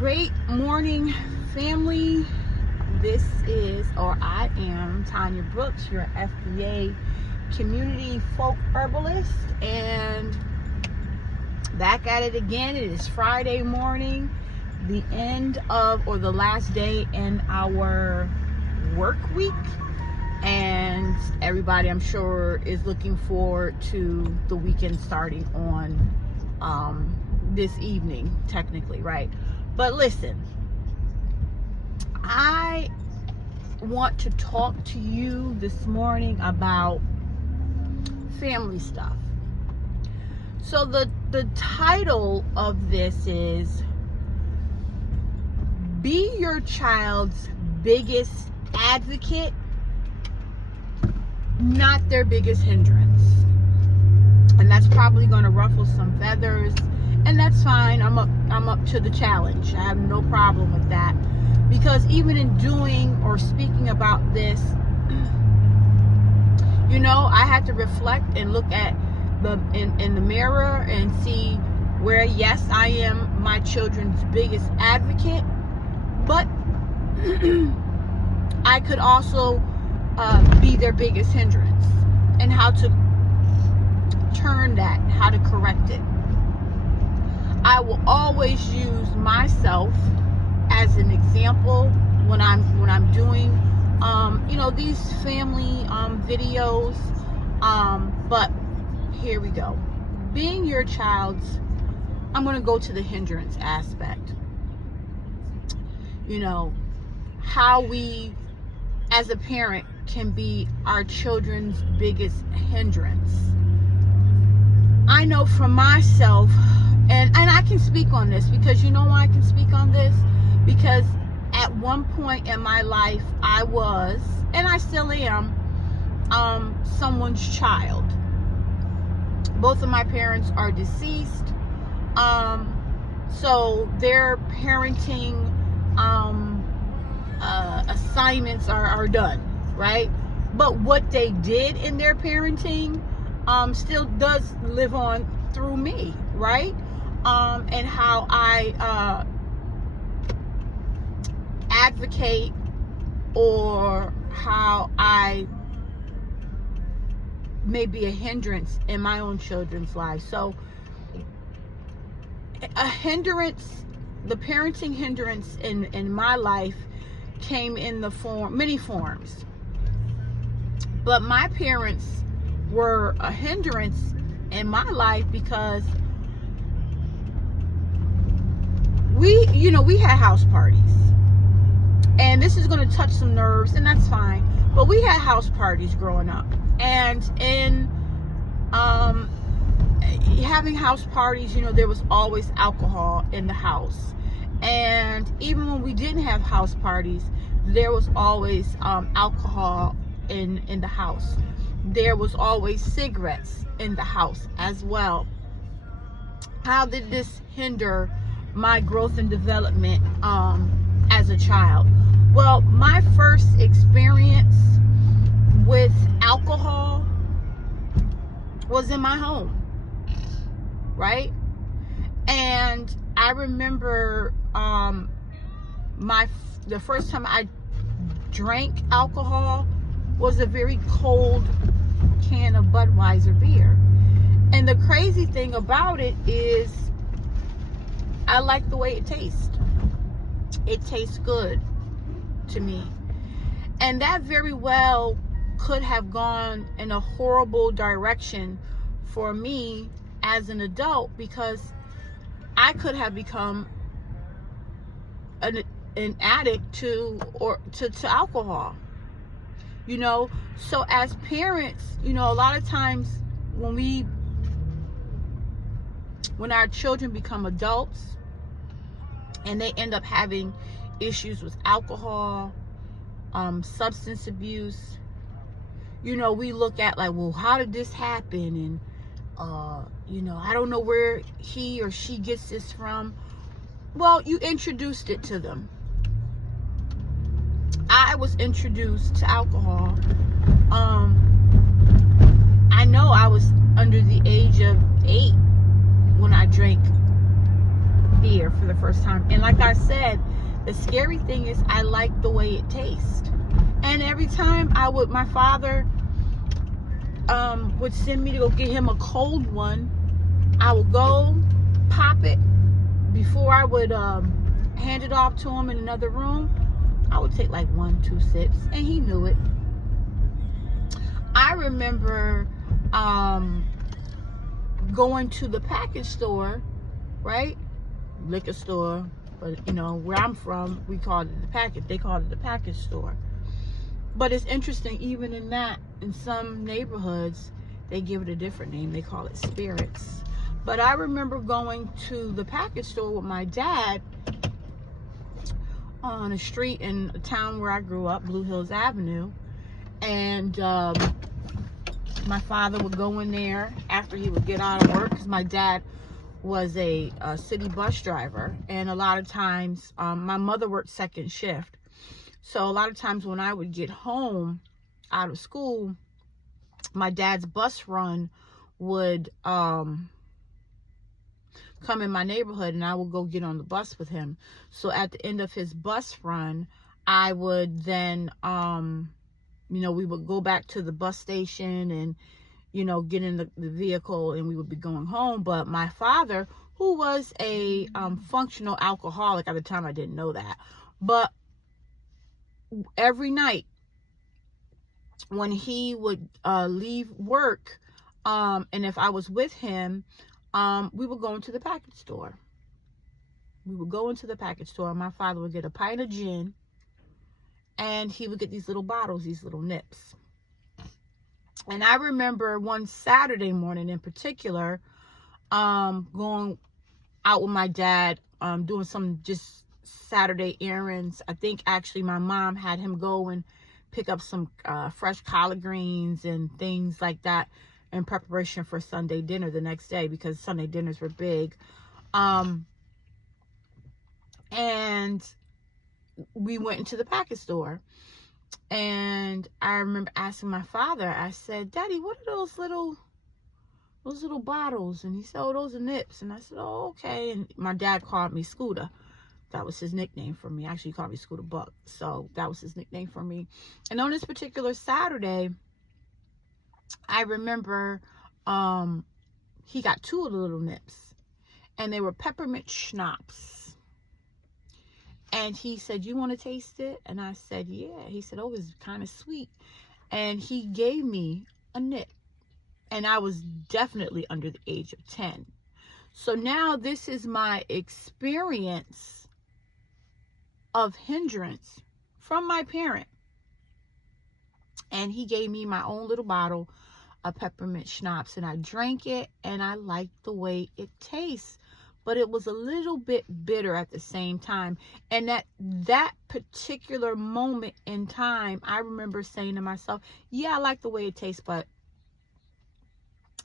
Great morning, family. I am Tanya Brooks, your FBA community folk herbalist, and back at it again. It is Friday morning, the end of, or the last day in our work week, and everybody, I'm sure, is looking forward to the weekend starting on this evening, technically, right? But listen, I want to talk to you this morning about family stuff. So the title of this is Be Your Child's Biggest Advocate, Not Their Biggest Hindrance. And that's probably going to ruffle some feathers, and that's fine. I'm up to the challenge. I have no problem with that, because even in doing or speaking about this, I had to reflect and look at in the mirror and see where, yes, I am my children's biggest advocate, but I could also be their biggest hindrance, and how to turn that, how to correct it. I will always use myself as an example when I'm doing these family videos, but here we go. Being your child's, I'm going to go to the hindrance aspect. How we as a parent can be our children's biggest hindrance. I know for myself, and I can speak on this because why I can speak on this? Because at one point in my life, I was, and I still am, someone's child. Both of my parents are deceased, so their parenting assignments are done, right? But what they did in their parenting still does live on through me, right? And how I advocate, or how I may be a hindrance in my own children's lives. So a hindrance, the parenting hindrance in my life came in many forms. But my parents were a hindrance in my life because we had house parties. And this is going to touch some nerves, and that's fine. But we had house parties growing up. And in having house parties, there was always alcohol in the house. And even when we didn't have house parties, there was always alcohol in the house. There was always cigarettes in the house as well. How did this hinder my growth and development as a child? Well, my first experience with alcohol was in my home, right? And I remember the first time I drank alcohol was a very cold can of Budweiser beer. And the crazy thing about it is I like the way it tastes. It tastes good to me. And that very well could have gone in a horrible direction for me as an adult, because I could have become an addict to alcohol. So as parents, a lot of times when our children become adults and they end up having issues with alcohol, substance abuse, we look at like, well, how did this happen? And I don't know where he or she gets this from. Well, you introduced it to them. I was introduced to alcohol. I know I was under the age of 8 when I drank beer Hinder for the first time. And like I said, the scary thing is I like the way it tastes. And every time my father would send me to go get him a cold one, I would go pop it before I would hand it off to him in another room. I would take like 1-2 sips, and he knew it. I remember going to the package store, right? Liquor store, but you know, where I'm from, we called it the package. They called it the package store. But it's interesting, even in that, in some neighborhoods, they give it a different name. They call it spirits. But I remember going to the package store with my dad on a street in a town where I grew up, Blue Hills Avenue. And my father would go in there after he would get out of work, because my dad was a city bus driver. And a lot of times, my mother worked second shift. So a lot of times when I would get home out of school, my dad's bus run would come in my neighborhood, and I would go get on the bus with him. So at the end of his bus run, I would then, you know, we would go back to the bus station and, you know, get in the vehicle, and we would be going home. But my father, who was a functional alcoholic at the time, I didn't know that, but every night when he would leave work, and if I was with him, we would go into the package store. We would go into the package store. My father would get a pint of gin, and he would get these little bottles, these little nips. And I remember one Saturday morning in particular, going out with my dad, doing some just Saturday errands. I think actually my mom had him go and pick up some fresh collard greens and things like that in preparation for Sunday dinner the next day, because Sunday dinners were big. And we went into the package store, and I remember asking my father, I said, "Daddy, what are those little bottles?" And he said, "Oh, those are nips." And I said, "Oh, okay." And my dad called me Scooter. That was his nickname for me. Actually, he called me Scooter Buck. So that was his nickname for me. And on this particular Saturday, I remember he got 2 of the little nips, and they were peppermint schnapps. And he said, "You want to taste it?" And I said, "Yeah." He said, "Oh, it's kind of sweet." And he gave me a nip. And I was definitely under the age of 10. So now this is my experience of hindrance from my parent. And he gave me my own little bottle of peppermint schnapps, and I drank it, and I liked the way it tastes. But it was a little bit bitter at the same time. And at that particular moment in time, I remember saying to myself, yeah, I like the way it tastes, but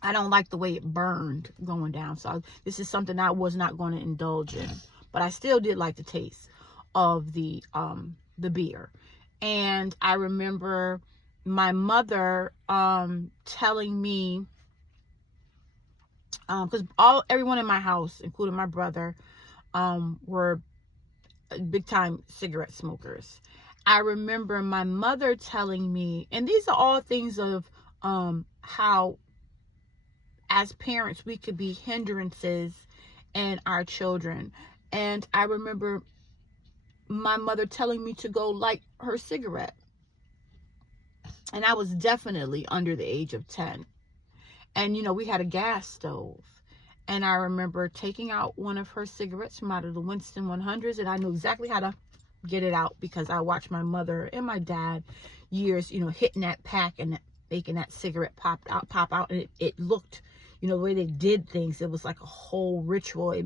I don't like the way it burned going down. So this is something I was not going to indulge in. But I still did like the taste of the beer. And I remember my mother telling me, because everyone in my house, including my brother, were big time cigarette smokers. I remember my mother telling me, and these are all things of how as parents we could be hindrances in our children. And I remember my mother telling me to go light her cigarette. And I was definitely under the age of 10. And, you know, we had a gas stove. And I remember taking out one of her cigarettes from out of the Winston 100s. And I knew exactly how to get it out, because I watched my mother and my dad years, you know, hitting that pack and making that cigarette pop out. And it looked, you know, the way they did things, it was like a whole ritual.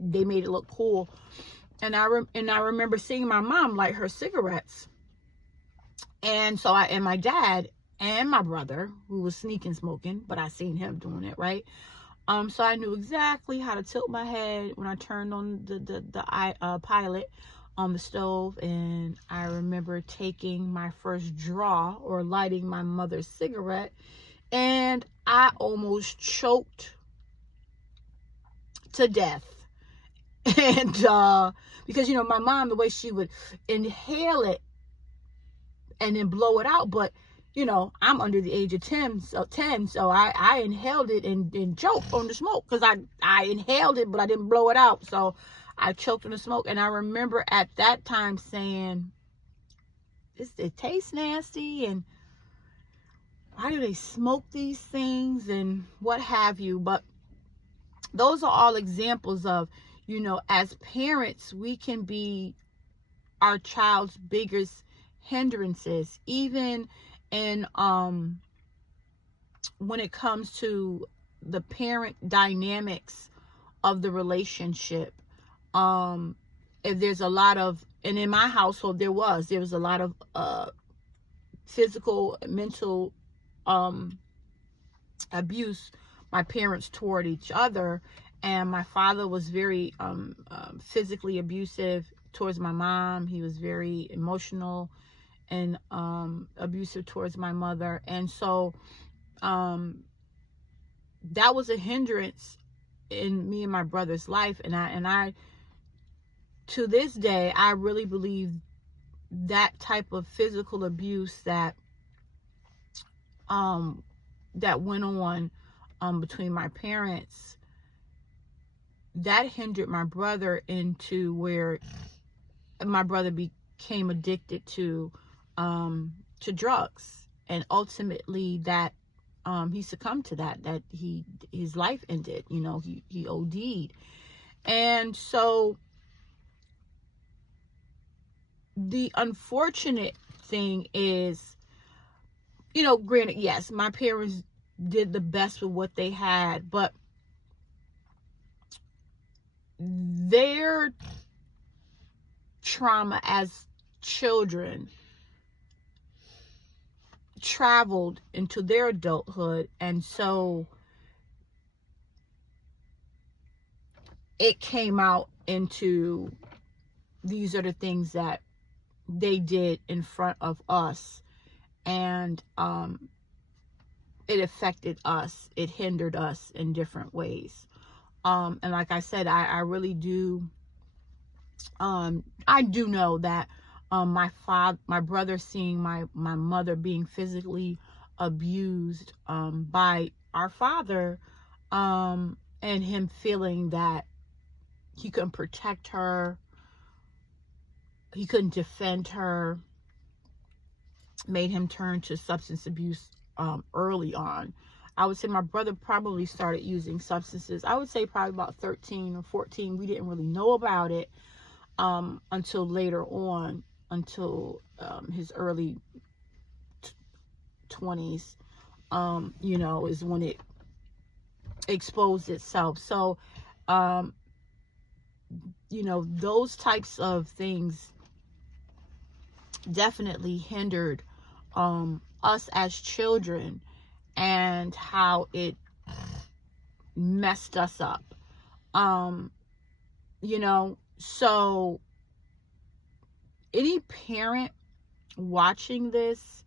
They made it look cool. And I remember seeing my mom light her cigarettes. And so and my dad and my brother, who was sneaking smoking, but I seen him doing it, right? So I knew exactly how to tilt my head when I turned on the pilot on the stove. And I remember taking my first draw, or lighting my mother's cigarette, and I almost choked to death. And because, you know, my mom, the way she would inhale it and then blow it out, but, you know, I'm under the age of 10, so I inhaled it and choked on the smoke, because I inhaled it, but I didn't blow it out. So I choked on the smoke. And I remember at that time saying, it tastes nasty, and why do they smoke these things and what have you. But those are all examples of, you know, as parents, we can be our child's biggest hindrances, even in when it comes to the parent dynamics of the relationship. If there's a lot of, and in my household there was a lot of physical, mental abuse, my parents toward each other. And my father was very physically abusive towards my mom. He was very emotional and abusive towards my mother. And so that was a hindrance in me and my brother's life. And I to this day, I really believe that type of physical abuse that went on between my parents, that hindered my brother into where my brother became addicted to drugs, and ultimately that he succumbed to that his life ended. You know, he OD'd. And so the unfortunate thing is, you know, granted, yes, my parents did the best with what they had, but their trauma as children traveled into their adulthood, and so it came out into, these are the things that they did in front of us, and it affected us, it hindered us in different ways. And like I said, I really do I do know that my brother seeing my mother being physically abused by our father, and him feeling that he couldn't protect her, he couldn't defend her, made him turn to substance abuse early on. I would say my brother probably started using substances, I would say probably about 13 or 14. We didn't really know about it until later on, until his early 20s, you know, is when it exposed itself. So, you know, those types of things definitely hindered us as children, and how it messed us up. You know, so any parent watching this,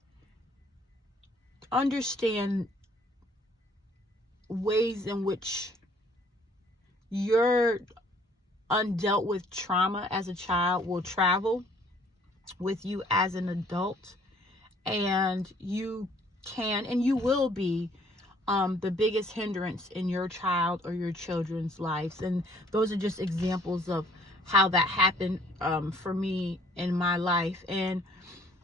understand ways in which your undealt with trauma as a child will travel with you as an adult, and you can and you will be the biggest hindrance in your child or your children's lives. And those are just examples of how that happened for me in my life. And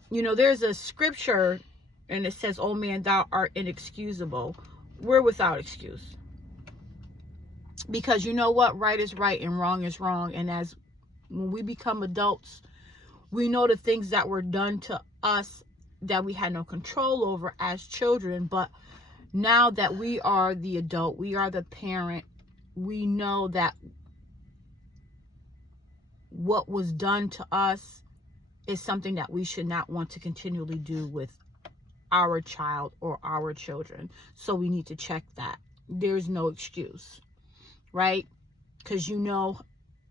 you know, there's a scripture and it says, "Oh man, thou art inexcusable." We're without excuse, because you know what, right is right and wrong is wrong. And as when we become adults, we know the things that were done to us that we had no control over as children. But now that we are the adult, we are the parent, we know that what was done to us is something that we should not want to continually do with our child or our children. So we need to check that. There's no excuse, right? Because you know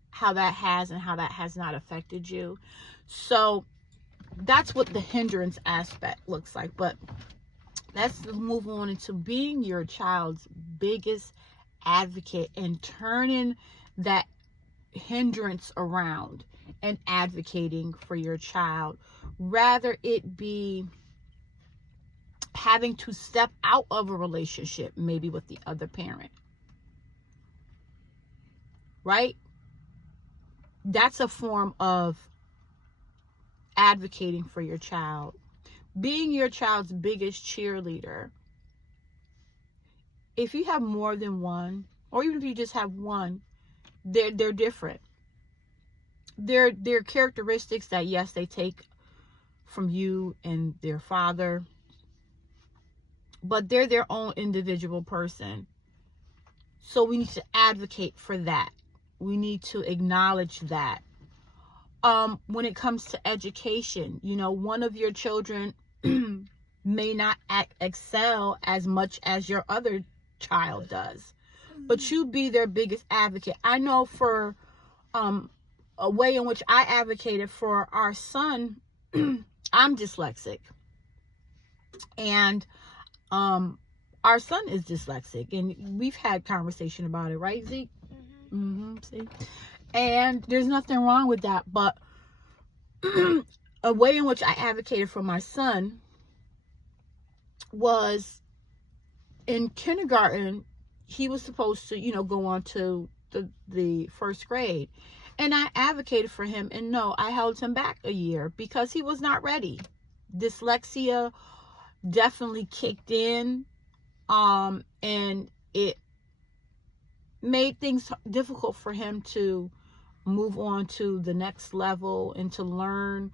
how that has and how that has not affected you. So that's what the hindrance aspect looks like. But let's move on into being your child's biggest advocate and turning that hindrance around and advocating for your child. Rather it be having to step out of a relationship, maybe with the other parent. Right? That's a form of advocating for your child. Being your child's biggest cheerleader. If you have more than one, or even if you just have one, they're different. They're characteristics that, yes, they take from you and their father, but they're their own individual person. So we need to advocate for that. We need to acknowledge that. When it comes to education, one of your children may not excel as much as your other child does, but you be their biggest advocate. I know for a way in which I advocated for our son, I'm dyslexic, and our son is dyslexic, and we've had conversation about it, right, Zeke? See? And there's nothing wrong with that, but a way in which I advocated for my son was in kindergarten. He was supposed to, go on to the first grade, and I advocated for him, and no, I held him back a year because he was not ready. Dyslexia definitely kicked in, and it made things difficult for him to move on to the next level and to learn.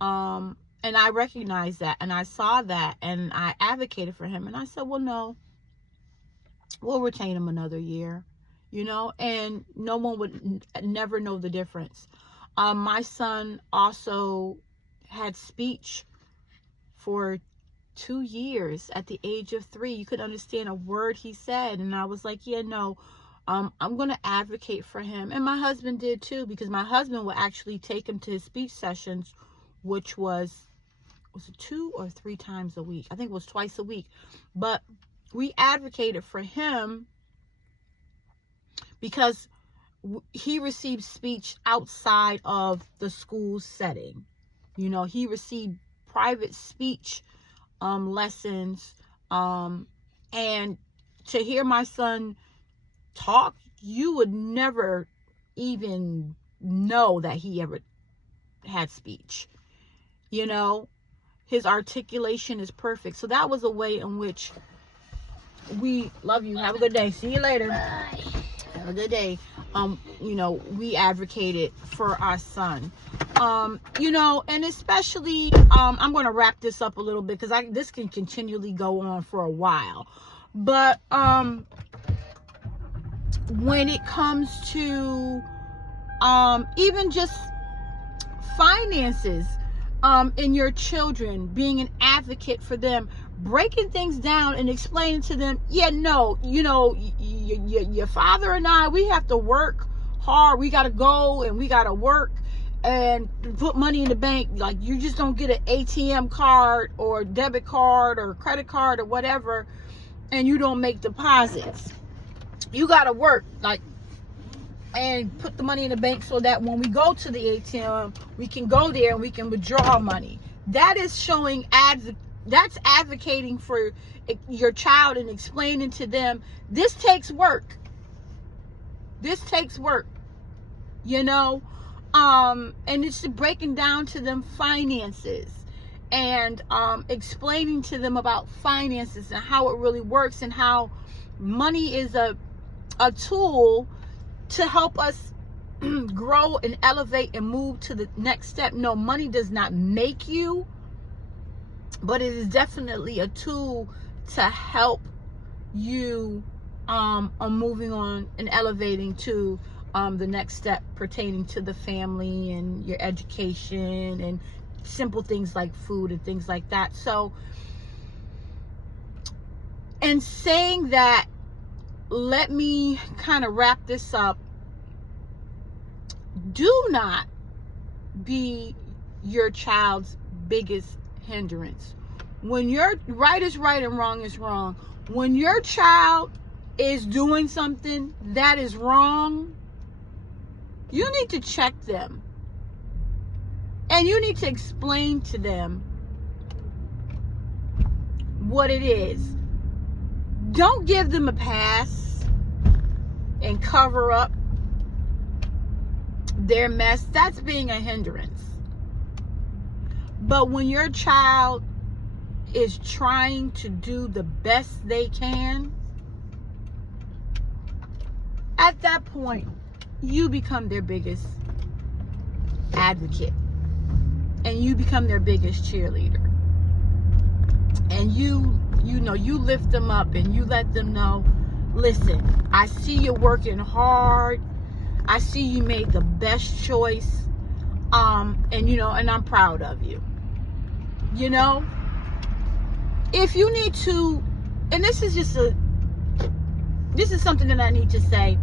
And I recognized that, and I saw that, and I advocated for him, and I said, well, no, we'll retain him another year, and no one would never know the difference. My son also had speech for 2 years. At the age of 3, you could understand a word he said, and I was like, yeah, no, I'm going to advocate for him. And my husband did too, because my husband would actually take him to his speech sessions, which was it 2 or 3 times a week? I think it was twice a week. But we advocated for him because he received speech outside of the school setting. He received private speech lessons, and to hear my son talk, you would never even know that he ever had speech. His articulation is perfect. So that was a way in which we love you. Have a good day. See you later. Bye. Have a good day. We advocated for our son. And especially, I'm going to wrap this up a little bit because this can continually go on for a while. But when it comes to even just finances in your children, being an advocate for them, breaking things down and explaining to them, your father and I, we have to work hard. We got to go and we got to work and put money in the bank. Like, you just don't get an ATM card or debit card or credit card or whatever, and you don't make deposits. You got to work, and put the money in the bank so that when we go to the ATM, we can go there and we can withdraw money. That is showing that's advocating for your child and explaining to them, this takes work. This takes work, and it's breaking down to them finances and explaining to them about finances and how it really works, and how money is a tool to help us grow and elevate and move to the next step. No, money does not make you, but it is definitely a tool to help you on moving on and elevating to the next step pertaining to the family and your education and simple things like food and things like that. So, in saying that, let me kind of wrap this up. Do not be your child's biggest hindrance. When your right is right and wrong is wrong, when your child is doing something that is wrong, You need to check them. And you need to explain to them what it is. Don't give them a pass and cover up their mess. That's being a hindrance. But when your child is trying to do the best they can, at that point, you become their biggest advocate. And you become their biggest cheerleader. And you lift them up and you let them know, listen, I see you working hard. I see you made the best choice. And I'm proud of you. If you need to, and this is something that I need to say.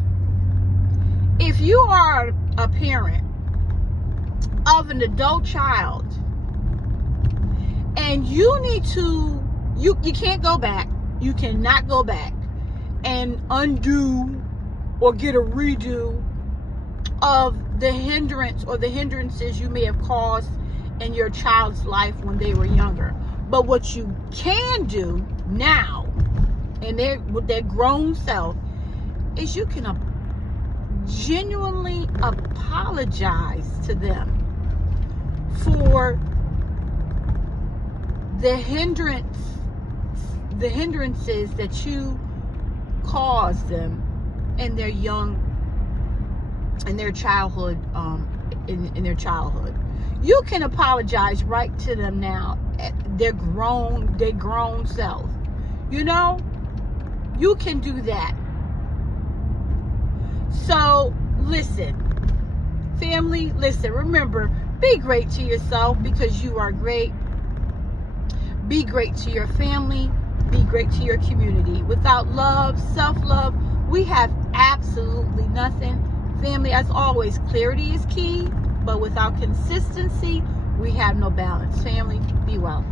If you are a parent of an adult child and you need to, you can't go back. You cannot go back and undo or get a redo of the hindrance or the hindrances you may have caused in your child's life when they were younger. But what you can do now, with their grown self, is you can genuinely apologize to them for the hindrances that you caused them in their childhood. In their childhood, you can apologize right to them now. Their grown self. You can do that. So listen, family. Listen. Remember, be great to yourself because you are great. Be great to your family. Be great to your community. Without love, self-love, we have absolutely nothing. Family, as always, clarity is key, but without consistency, we have no balance. Family, be well.